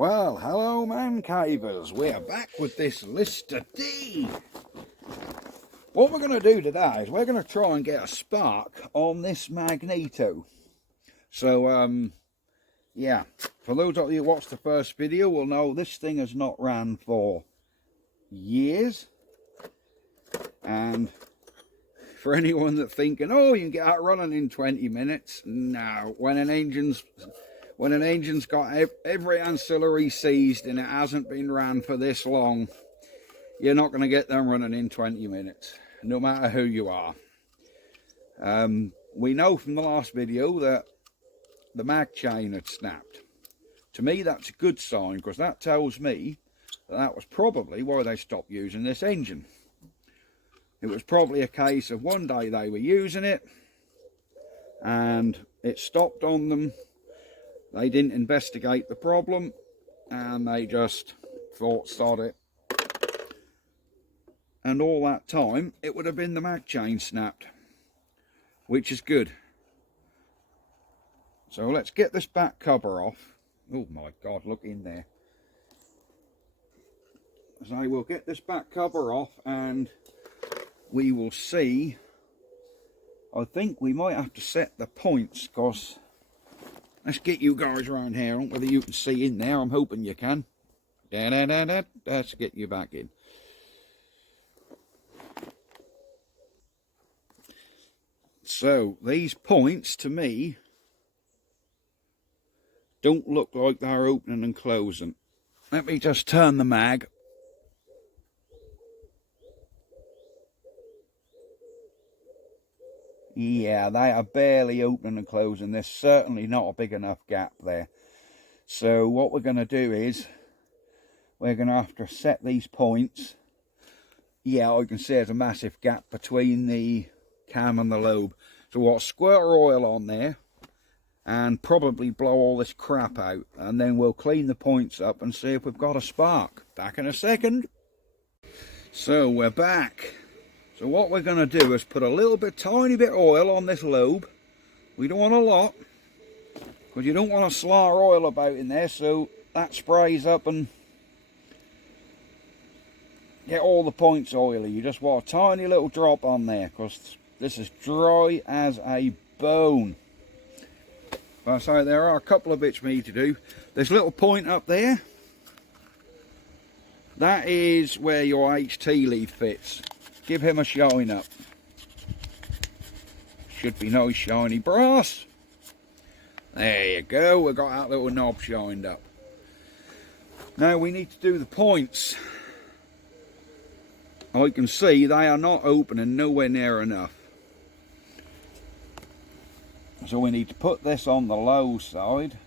Well, hello man cavers, we're back with this Lister D. What we're going to do today is we're going to try and get a spark on this magneto. So, yeah, for those of you who watched the first video will know this thing has not ran for years. And for anyone that's thinking, oh, you can get that running in 20 minutes, no, when an engine's got every ancillary seized and it hasn't been ran for this long, you're not going to get them running in 20 minutes, no matter who you are. We know from the last video that the mag chain had snapped. To me, that's a good sign, because that tells me that was probably why they stopped using this engine. It was probably a case of one day they were using it and it stopped on them. They didn't investigate the problem and they just thought, sod it. And all that time, it would have been the mag chain snapped, which is good. So let's get this back cover off. Oh my God, look in there. So we'll get this back cover off and we will see. I think we might have to set the points, because let's get you guys around here. I don't know whether you can see in there. I'm hoping you can. Let's get you back in. So these points to me don't look like they're opening and closing. Let me just turn the mag. Yeah, they are barely opening and closing. There's certainly not a big enough gap there. So what we're going to do is we're going to have to set these points. Yeah, I can see there's a massive gap between the cam and the lobe. So we'll squirt our oil on there and probably blow all this crap out. And then we'll clean the points up and see if we've got a spark. Back in a second. So we're back. So what we're going to do is put a little bit, tiny bit of oil on this lobe. We don't want a lot, because you don't want to slur oil about in there so that sprays up and get all the points oily. You just want a tiny little drop on there, because this is dry as a bone. But so there are a couple of bits for me to do. This little point up there, that is where your HT lead fits. Give him a shine up. Should be nice shiny brass. There you go, we've got that little knob shined up. Now we need to do the points. I can see they are not opening nowhere near enough. So we need to put this on the low side,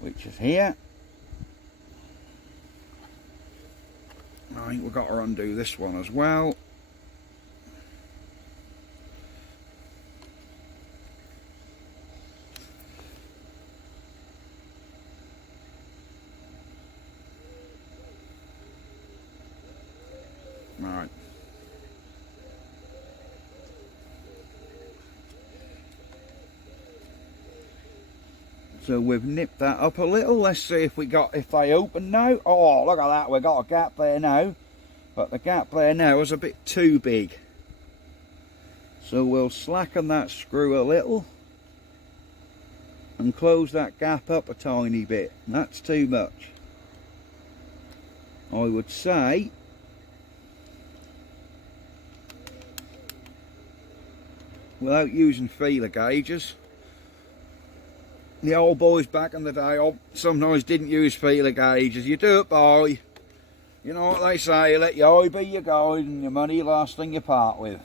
which is here. I think we've got to undo this one as well. Right. So we've nipped that up a little. Let's see if they open now. Oh, look at that. We've got a gap there now. But the gap there now is a bit too big. So we'll slacken that screw a little and close that gap up a tiny bit. That's too much. I would say without using feeler gauges. The old boys back in the day sometimes didn't use feeler gauges. You do it by, you know what they say, let your eye be your guide and your money last thing you part with.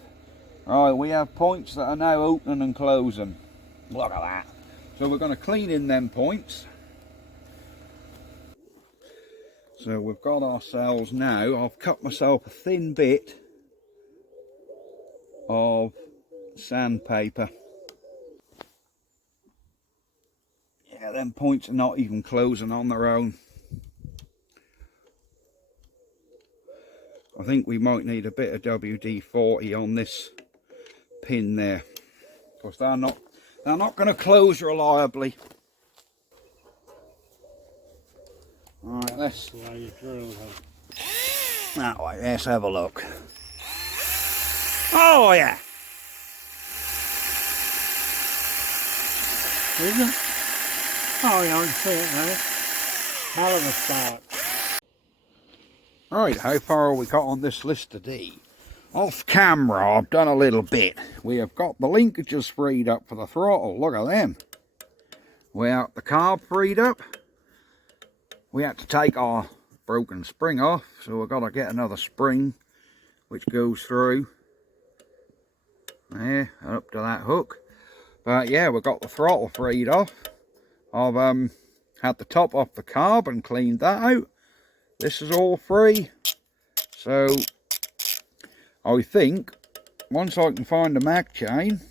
Right, we have points that are now opening and closing. Look at that. So we're going to clean in them points. So we've got ourselves now, I've cut myself a thin bit of sandpaper. Yeah, them points are not even closing on their own. I think we might need a bit of WD-40 on this pin there, because they're not going to close reliably. Alright, let's Where you drill them. that way. Let's have a look. Oh yeah. Is it? Oh, yeah, I can see it now. Hell of a start. Right, how far have we got on this list today? Off camera, I've done a little bit. We have got the linkages freed up for the throttle. Look at them. We have the carb freed up. We had to take our broken spring off, so we've got to get another spring which goes through there up to that hook. But yeah, we've got the throttle freed off. I've had the top off the carb and cleaned that out. This is all free. So I think once I can find the mag chain,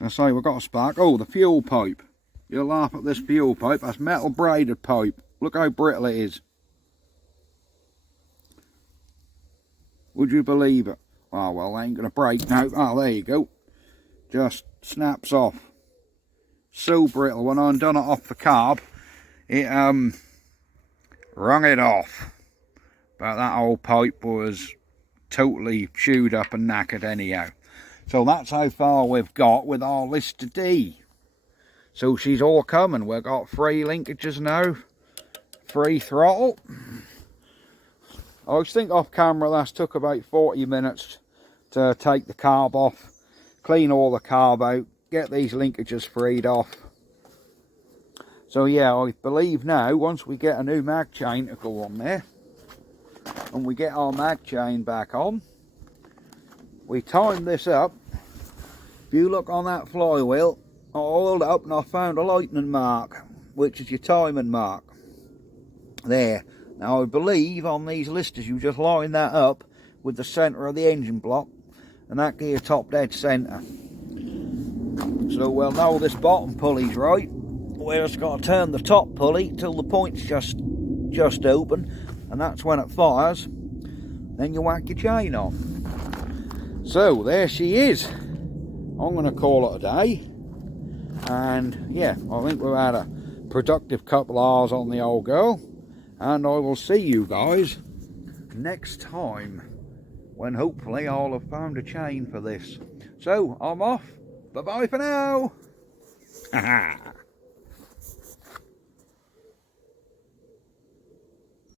I say we've got a spark. Oh, the fuel pipe. You'll laugh at this fuel pipe. That's metal braided pipe. Look how brittle it is. Would you believe it? Oh, well, I ain't going to break now. Oh, there you go. Just snaps off. So brittle. When I undone it off the carb, it wrung it off. But that old pipe was totally chewed up and knackered anyhow. So that's how far we've got with our list today. So she's all coming. We've got 3 linkages now. 3 throttle. I think off camera that's took about 40 minutes to take the carb off, clean all the carb out, get these linkages freed off. So yeah, I believe now once we get a new mag chain to go on there, and we get our mag chain back on, we time this up. If you look on that flywheel, I oiled it up and I found a lightning mark, which is your timing mark. There. Now I believe on these listers you just line that up with the centre of the engine block and that gear top dead centre. So we'll know this bottom pulley's right. We're just got to turn the top pulley till the point's just open, and that's when it fires. Then you whack your chain on. So there she is. I'm going to call it a day. And yeah, I think we've had a productive couple of hours on the old girl. And I will see you guys next time, when hopefully I'll have found a chain for this. So I'm off. Bye bye for now.